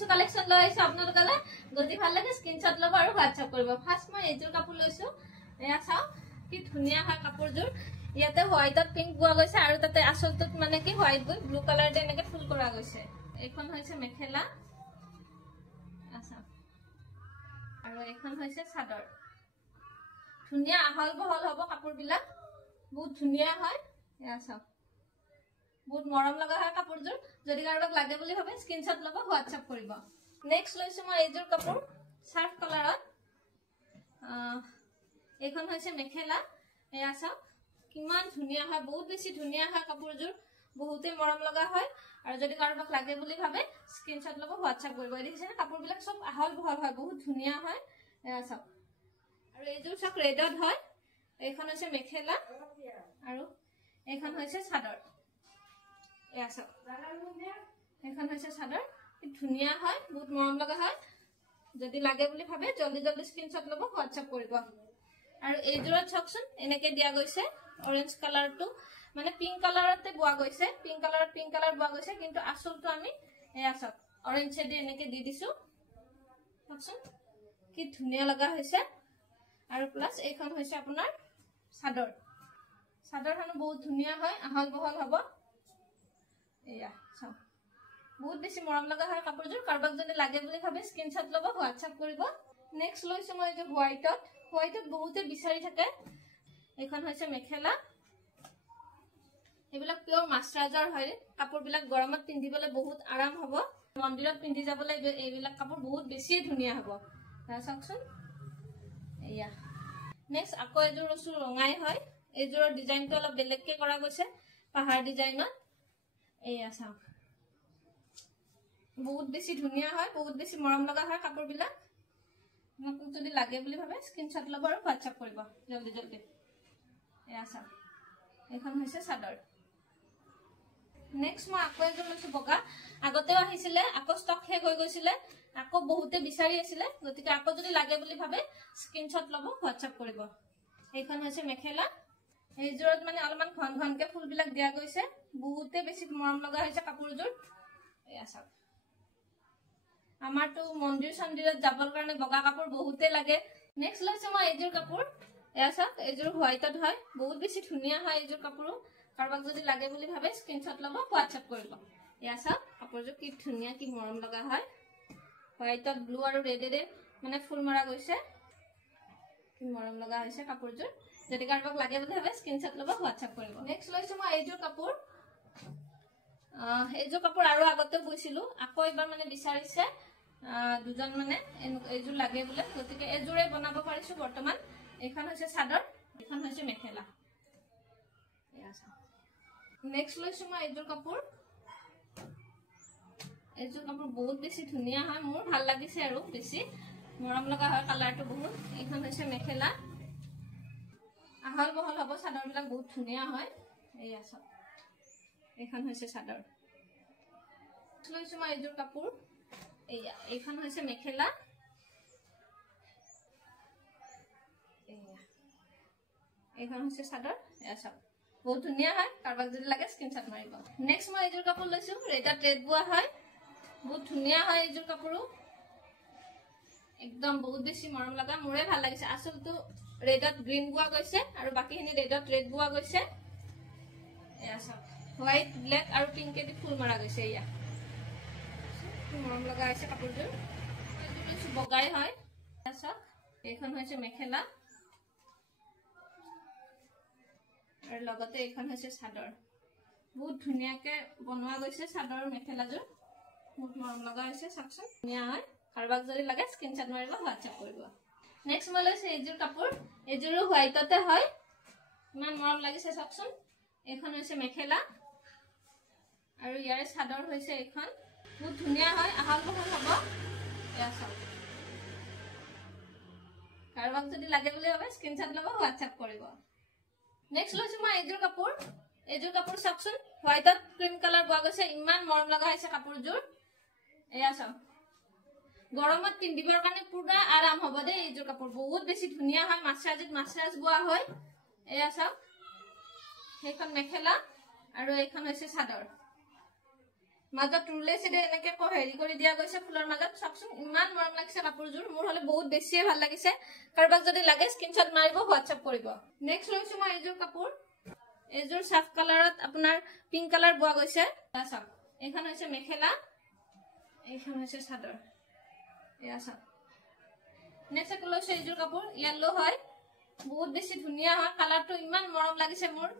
কিছু কালেকশন লৈ আহিছো আপোনালোকলে গতি ভাল লাগে স্ক্ৰিনশ্বট ল'ব আৰু হোৱাটছআপ কৰিব ফাৰ্স্ট মই এইযোৰ কাপোৰ লৈছো এয়া চাও কি ধুনিয়া হয় কাপোৰযোৰ ইয়াতে হোৱাইটত পিংক পোৱা গৈছে আৰু তাতে আসলটোত মানে কি হোৱাইট গৈ ব্লু কালাৰ দে এনেকে ফুল কৰা গৈছে এখন হৈছে মেখেলা আছা আৰু এখন হৈছে চাদৰ ধুনিয়া আহল বহল হ'ব কাপোৰবিলাক বহুত ধুনিয়া হয় এয়া চাও বহুত মৰম লগা হয় কাপোৰযোৰ যদি কাৰোবাক লাগে বুলি ভাবে স্ক্ৰিনশ্বট ল'ব হোৱাটছআপ কৰিব নেক্সট লৈছো মই এইযোৰ কাপোৰ সাৰ্ফ কালাৰত এখন হৈছে মেখেলা এয়া চাও কিমান ধুনিয়া হয় বহুত বেছি ধুনিয়া হয় কাপোৰযোৰ বহুতে মৰম লগা হয় আৰু যদি কাৰোবাক লাগে বুলি ভাবে স্ক্ৰিনশ্বট ল'ব হোৱাটছআপ কৰিব দেখিছেনে কাপোৰবিলাক সব আহল বহল হয় বহুত ধুনিয়া হয় এয়া চাও আৰু এইযোৰ চাক ৰেডত হয় এইখন হৈছে মেখেলা আৰু এইখন হৈছে চাদৰ এয়া চাও এইখন হৈছে চাদৰ কি ধুনিয়া হয় বহুত মৰম লগা হয় যদি লাগে বুলি ভাবে জলদি জলদি স্ক্ৰিনশ্বট ল'ব হোৱাটছআপ কৰিব আৰু এইযোৰত চাওকচোন এনেকে দিয়া গৈছে অৰেঞ্জ কালাৰটো মানে পিংক কালাৰতে বোৱা গৈছে পিংক কালাৰত পিংক কালাৰ বোৱা গৈছে কিন্তু আসলটো আমি এয়া চাওক অৰেঞ্জ শেড এনেকে দি দিছো চাওকচোন কি ধুনিয়া লগা হৈছে আৰু প্লাস এইখন হৈছে আপোনাৰ চাদৰ চাদৰখন বহুত ধুনিয়া হয় আহল বহল হ'ব এয়া চাও বহুত বেছি মৰম লগা হয় কাপোৰযোৰ কাৰোবাক যদি লাগে বুলি ভাবে স্ক্ৰিনশ্বট ল'ব হোৱাটছআপ কৰিব নেক্সট লৈছো মই যে হোৱাইটত বহুতে বিচাৰি থাকে এইখন হৈছে মেখেলা এইবিলাক পিওৰ মাছৰাজৰ হয় কাপোৰবিলাক গৰমত পিন্ধিবলৈ বহুত আৰাম হ'ব মন্দিৰত পিন্ধি যাবলৈ এইবিলাক কাপোৰ বহুত বেছি ধুনিয়া হ'ব চাওকচোন এয়া নেক্সট আকৌ এযোৰ লৈছো ৰঙাই হয় এইযোৰৰ ডিজাইনটো অলপ বেলেগকে কৰা গৈছে পাহাৰ ডিজাইনত এয়া চাও বহুত বেছি ধুনিয়া হয় বহুত বেছি মৰম লগা হয় কাপোৰবিলাক আপোনাক যদি লাগে বুলি ভাবে স্ক্ৰিনশ্বট ল'ব আৰু হোৱাটছআপ কৰিব জলদি জলদি এয়া চাও এখন হৈছে চাদৰ নেক্সট মই আকৌ এযোৰ লৈছো বগা আগতেও আহিছিলে আকৌ ষ্টক শেষ হৈ গৈছিলে আকৌ বহুতে বিচাৰি আছিলে গতিকে আকৌ যদি লাগে বুলি ভাবে স্ক্ৰিনশ্বট ল'ব হোৱাটছআপ কৰিব এইখন হৈছে মেখেলা এইযোৰত মানে অলপমান ঘন ঘনকে ফুলবিলাক দিয়া গৈছে বহুতে বেছি মৰম লগা হৈছে কাপোৰযোৰ এয়া চাওক আমাৰটো মন্দিৰ চন্দিৰত যাবৰ কাৰণে বগা কাপোৰ বহুতে লাগে নেক্সট লৈছো মই এইযোৰ কাপোৰ এয়া চাওক এইযোৰ হোৱাইটত হয় বহুত বেছি ধুনিয়া হয় এইযোৰ কাপোৰো কাৰোবাক যদি লাগে বুলি ভাবে স্ক্ৰিনশ্বট ল'ব হোৱাটছআপ কৰিব এয়া চাওক কাপোৰযোৰ কি ধুনিয়া কি মৰম লগা হয় হোৱাইটত ব্লু আৰু ৰেডেৰে মানে ফুল মৰা গৈছে কি মৰম লগা হৈছে কাপোৰযোৰ যদি কাৰোবাক লাগে বুলি ভাবে স্ক্ৰিনশ্বট ল'ব হোৱাটছআপ কৰিব নেক্সট লৈছো মই এইযোৰ কাপোৰ আৰু আগতে বৈছিলো আকৌ এবাৰ মানে বিচাৰিছে দুজন মানে এইযোৰ লাগে বোলে গতিকে এযোৰে বনাব পাৰিছো বৰ্তমান এইখন হৈছে চাদৰ এইখন হৈছে মেখেলা নেক্সট লৈছো মই এইযোৰ কাপোৰ বহুত বেছি ধুনিয়া হয় মোৰ ভাল লাগিছে আৰু বেছি মৰম লগা হয় কালাৰটো বহুত এইখন হৈছে মেখেলা আহল বহল হ'ব চাদৰবিলাক বহুত ধুনিয়া হয় এয়া চাওক এইখন হৈছে চাদৰ লৈছো মই এইযোৰ কাপোৰ এয়া এইখন হৈছে মেখেলা এইখন হৈছে চাদৰ এয়া চাওক বহুত ধুনিয়া হয় কাৰোবাক যদি লাগে স্ক্ৰিনশ্বট মাৰিব নেক্সট মই এইযোৰ কাপোৰ লৈছো ৰেডত ৰেড বোৱা হয় বহুত ধুনিয়া হয় এইযোৰ কাপোৰো একদম বহুত বেছি মৰম লগা মোৰে ভাল লাগিছে আসলটো ৰেডত গ্ৰীন বোৱা গৈছে আৰু বাকিখিনি ৰেডত ৰেড বোৱা গৈছে এয়া চাওক হোৱাইট ব্লেক আৰু পিংকেদি ফুল মৰা গৈছে এয়া মৰম লগা হৈছে কাপোৰযোৰ এইযোৰ বগাই হয় এয়া চাওক এইখন হৈছে মেখেলা আৰু লগতে এইখন হৈছে চাদৰ বহুত ধুনিয়াকে বনোৱা গৈছে চাদৰ মেখেলাযোৰ বহুত মৰম লগা হৈছে চাওকচোন ধুনিয়া হয় কাৰোবাক যদি লাগে স্ক্ৰিনশ্বট মাৰিব হোৱাটছআপ কৰিব নেক্সট মই লৈছো এইযোৰ কাপোৰ এইযোৰো হোৱাইটতে হয় ইমান মৰম লাগিছে চাওকচোন এইখন হৈছে মেখেলা আৰু ইয়াৰে চাদৰ হৈছে এইখন বহুত ধুনিয়া হয় আহল বহল হ'ব এয়া চাওক কাৰোবাক যদি লাগে বুলি ভাবে স্ক্ৰিনশ্বট ল'ব হোৱাটছআপ কৰিব নেক্সট লৈছো মই এইযোৰ কাপোৰ চাওকচোন হোৱাইটত ক্ৰীম কালাৰ পোৱা গৈছে ইমান মৰম লগা হৈছে কাপোৰযোৰ এয়া চাওক গৰমত পিন্ধিবৰ কাৰণে পুৰা আৰাম হ'ব দেই এইযোৰ কাপোৰ বহুত বেছি ধুনিয়া হয় মাছৰাজ বোৱা হয় এয়া চাওক সেইখন মেখেলা আৰু এইখন হৈছে চাদৰ মাজত ৰুলেছ এটা এনেকে হেৰি কৰি দিয়া গৈছে ফুলৰ মাজত চাওকচোন ইমান মৰম লাগিছে কাপোৰযোৰ মোৰ হলে বহুত বেছিয়ে ভাল লাগিছে কাৰোবাক যদি লাগে স্ক্ৰিনশ্বট মাৰিব হোৱাটছআপ কৰিব নেক্সট লৈছো মই এইযোৰ কাপোৰ এইযোৰ সাফ কালাৰত আপোনাৰ পিংক কালাৰ বোৱা গৈছে চাওক এইখন হৈছে মেখেলা এইখন হৈছে চাদৰ এয়া চাওক নেক্সট লৈছো এইযোৰ কাপোৰ ইয়েলো হয় বহুত বেছি ধুনিয়া হয় কালাৰটো ইমান মৰম লাগিছে মোৰ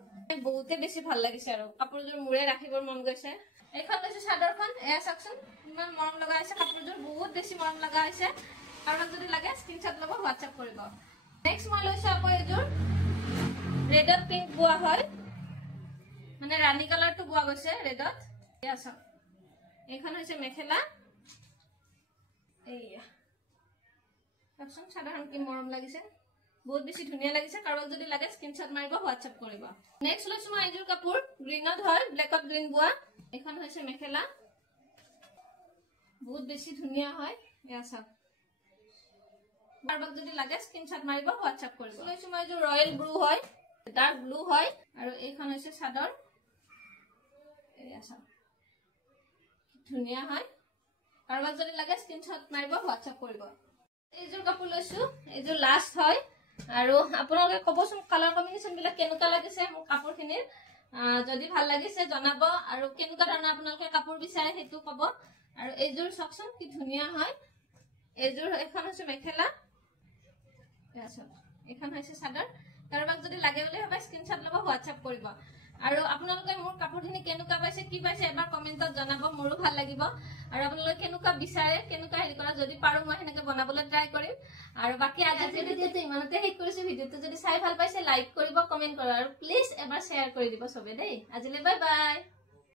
বহুতে বেছি ভাল লাগিছে আৰু কাপোৰযোৰ মুৰে ৰাখিবৰ মন গৈছে এইখন লৈছো চাদৰখন এয়া চাওকচোন ইমান মৰম লগা হৈছে কাপোৰযোৰ বহুত বেছি মৰম লগা হৈছে কাৰোবাক যদি লাগে স্ক্ৰিনশ্বট ল'ব হোৱাটছআপ কৰিব নেক্সট মই লৈছো আকৌ এইযোৰ ৰেডত পিংক বোৱা হয় মানে ৰাণী কালাৰটো বোৱা গৈছে ৰেডত এয়া চাওক এইখন হৈছে মেখেলা এইয়া চাওকচোন চাদৰখন কি মৰম লাগিছে বহুত বেছি ধুনিয়া লাগিছে কাৰোবাক যদি লাগে স্ক্ৰিনশ্বট মাৰিব হোৱাটছআপ কৰিব নেক্সট লৈছো মই এইযোৰ কাপোৰ গ্ৰীনত হয় ব্লেকত গ্ৰীন বোৱা এইখন হৈছে মেখেলা বহুত বেছি ধুনিয়া হয় এয়া চাওক কাৰোবাক যদি লাগে স্ক্ৰিনশ্বট মাৰিব হোৱাটছআপ কৰিব লৈছো মই এইযোৰ ৰয়েল ব্লু হয় ডাৰ্ক ব্লু হয় আৰু এইখন হৈছে চাদৰ এয়া চাওক ধুনিয়া হয় কাৰোবাক যদি লাগে স্ক্ৰিনশ্বট মাৰিব হোৱাটছআপ কৰিব এইযোৰ কাপোৰ লৈছো এইযোৰ লাষ্ট হয় আৰু আপোনালোকে কবচোন কালাৰ কম্বিনেশ্যন বিলাক কেনেকুৱা লাগিছে মোৰ কাপোৰখিনিৰ যদি ভাল লাগিছে জনাব আৰু কেনেকুৱা ধৰণৰ আপোনালোকে কাপোৰ বিচাৰে সেইটো কব আৰু এইযোৰ চাওকচোন কি ধুনিয়া হয় এইযোৰ এখন হৈছে মেখেলা এখন হৈছে চাদৰ কাৰোবাক যদি লাগে বুলি ভাবে স্ক্ৰিনশ্বট ল'ব হোৱাটছআপ কৰিব আৰু আপোনালোকে মোৰ কাপোৰখিনি কেনেকুৱা পাইছে কি পাইছে এবাৰ কমেন্টত জনাব মোৰো ভাল লাগিব আৰু আপোনালোকে কেনেকুৱা বিচাৰে কেনেকুৱা হেৰি কৰা যদি পাৰো মই হেনেকে বনাবলৈ ট্ৰাই কৰিম আৰু বাকি আজিৰ ভিডিওটো ইমানতে শেষ কৰিছো ভিডিওটো যদি চাই ভাল পাইছে লাইক কৰিব কমেন্ট কৰিব আৰু প্লিজ এবাৰ শেয়াৰ কৰি দিব সবে দেই আজিলৈ বাই বাই